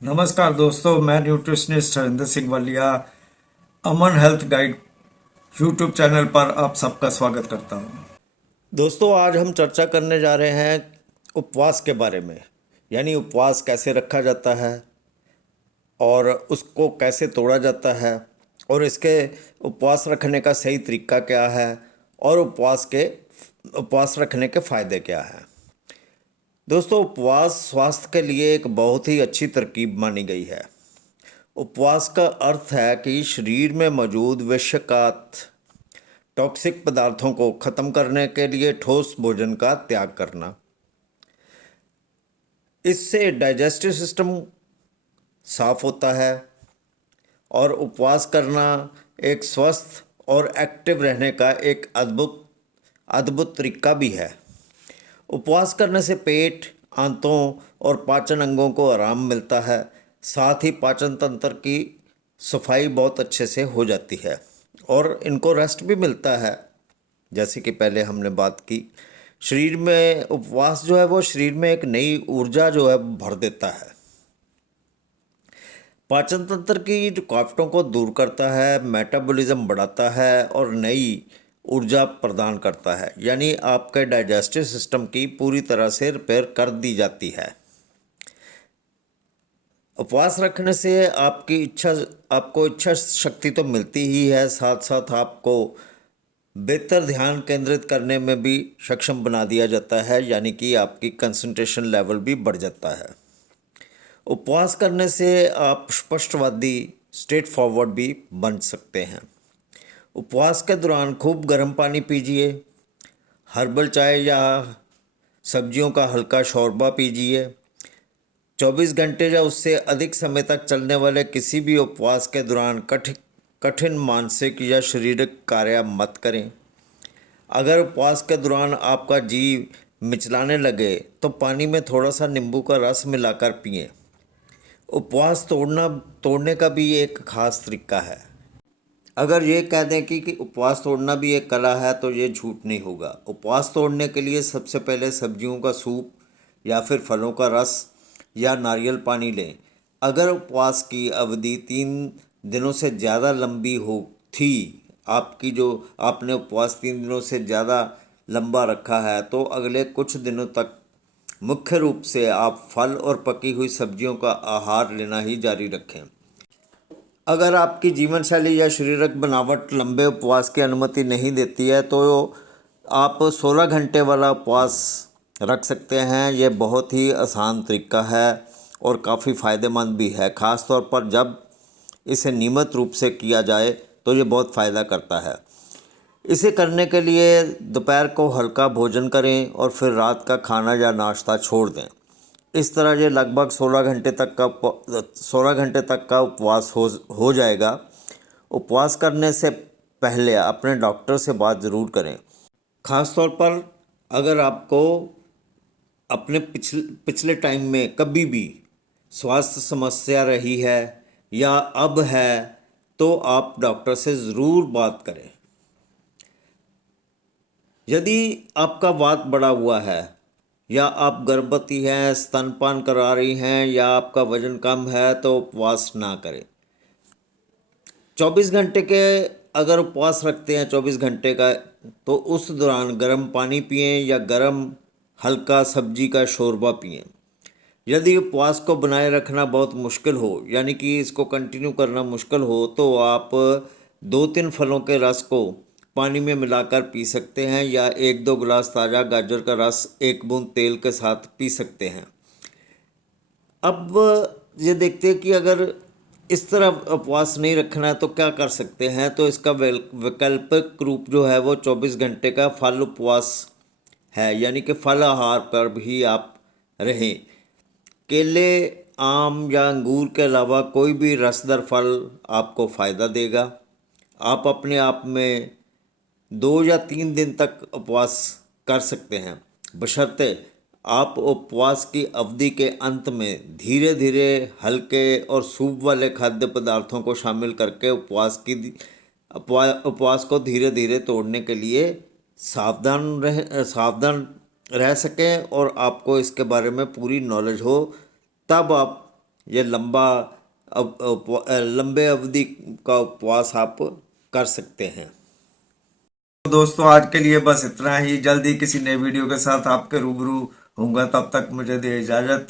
नमस्कार दोस्तों, मैं न्यूट्रिशनिस्ट हरिंदर सिंह वालिया अमन हेल्थ गाइड यूट्यूब चैनल पर आप सबका स्वागत करता हूं। दोस्तों, आज हम चर्चा करने जा रहे हैं उपवास के बारे में। यानी उपवास कैसे रखा जाता है और उसको कैसे तोड़ा जाता है और इसके उपवास रखने का सही तरीका क्या है और उपवास रखने के फ़ायदे क्या हैं। दोस्तों, उपवास स्वास्थ्य के लिए एक बहुत ही अच्छी तरकीब मानी गई है। उपवास का अर्थ है कि शरीर में मौजूद विषाक्त टॉक्सिक पदार्थों को खत्म करने के लिए ठोस भोजन का त्याग करना। इससे डाइजेस्टिव सिस्टम साफ होता है और उपवास करना एक स्वस्थ और एक्टिव रहने का एक अद्भुत अद्भुत तरीका भी है। उपवास करने से पेट, आंतों और पाचन अंगों को आराम मिलता है। साथ ही पाचन तंत्र की सफाई बहुत अच्छे से हो जाती है और इनको रेस्ट भी मिलता है। जैसे कि पहले हमने बात की, शरीर में उपवास जो है वो शरीर में एक नई ऊर्जा जो है भर देता है। पाचन तंत्र की रुकावटों को दूर करता है, मेटाबॉलिज्म बढ़ाता है और नई ऊर्जा प्रदान करता है। यानी आपके डाइजेस्टिव सिस्टम की पूरी तरह से रिपेयर कर दी जाती है। उपवास रखने से आपको इच्छा शक्ति तो मिलती ही है, साथ साथ आपको बेहतर ध्यान केंद्रित करने में भी सक्षम बना दिया जाता है। यानी कि आपकी कंसंट्रेशन लेवल भी बढ़ जाता है। उपवास करने से आप स्पष्टवादी, स्ट्रेट फॉरवर्ड भी बन सकते हैं। उपवास के दौरान खूब गर्म पानी पीजिए, हर्बल चाय या सब्जियों का हल्का शोरबा पीजिए। 24 घंटे या उससे अधिक समय तक चलने वाले किसी भी उपवास के दौरान कठिन मानसिक या शारीरिक कार्य मत करें। अगर उपवास के दौरान आपका जी मिचलाने लगे तो पानी में थोड़ा सा नींबू का रस मिलाकर पिएं। उपवास तोड़ने का भी एक खास तरीका है। अगर ये कह दें कि उपवास तोड़ना भी एक कला है तो ये झूठ नहीं होगा। उपवास तोड़ने के लिए सबसे पहले सब्जियों का सूप या फिर फलों का रस या नारियल पानी लें। अगर उपवास की अवधि 3 दिनों से ज़्यादा लंबी हो थी आपकी जो आपने उपवास 3 दिनों से ज़्यादा लंबा रखा है तो अगले कुछ दिनों तक मुख्य रूप से आप फल और पकी हुई सब्जियों का आहार लेना ही जारी रखें। अगर आपकी जीवन शैली या शारीरिक बनावट लंबे उपवास की अनुमति नहीं देती है तो आप 16 घंटे वाला उपवास रख सकते हैं। यह बहुत ही आसान तरीका है और काफ़ी फ़ायदेमंद भी है। ख़ास तौर पर जब इसे नियमित रूप से किया जाए तो ये बहुत फ़ायदा करता है। इसे करने के लिए दोपहर को हल्का भोजन करें और फिर रात का खाना या नाश्ता छोड़ दें। इस तरह ये लगभग 16 घंटे तक का उपवास हो जाएगा। उपवास करने से पहले अपने डॉक्टर से बात ज़रूर करें। ख़ास तौर पर अगर आपको अपने पिछले टाइम में कभी भी स्वास्थ्य समस्या रही है या अब है तो आप डॉक्टर से ज़रूर बात करें। यदि आपका वात बढ़ा हुआ है या आप गर्भवती हैं, स्तनपान करा रही हैं या आपका वजन कम है तो उपवास ना करें। 24 घंटे के अगर उपवास रखते हैं 24 घंटे का तो उस दौरान गर्म पानी पिएं या गर्म हल्का सब्जी का शोरबा पिएं। यदि उपवास को बनाए रखना बहुत मुश्किल हो, यानी कि इसको कंटिन्यू करना मुश्किल हो, तो आप 2-3 फलों के रस को पानी में मिलाकर पी सकते हैं या 1-2 गिलास ताज़ा गाजर का रस 1 बूंद तेल के साथ पी सकते हैं। अब ये देखते हैं कि अगर इस तरह उपवास नहीं रखना है तो क्या कर सकते हैं। तो इसका वैकल्पिक रूप जो है वो 24 घंटे का फल उपवास है। यानी कि फल आहार पर भी आप रहें। केले, आम या अंगूर के अलावा कोई भी रसदार फल आपको फ़ायदा देगा। आप अपने आप में 2 या 3 दिन तक उपवास कर सकते हैं, बशर्ते आप उपवास की अवधि के अंत में धीरे धीरे हल्के और सूप वाले खाद्य पदार्थों को शामिल करके उपवास को धीरे धीरे तोड़ने के लिए सावधान रह सकें और आपको इसके बारे में पूरी नॉलेज हो। तब आप ये लंबे अवधि का उपवास आप कर सकते हैं। तो दोस्तों आज के लिए बस इतना ही। जल्दी किसी नए वीडियो के साथ आपके रूबरू होऊंगा, तब तक मुझे दे इजाजत।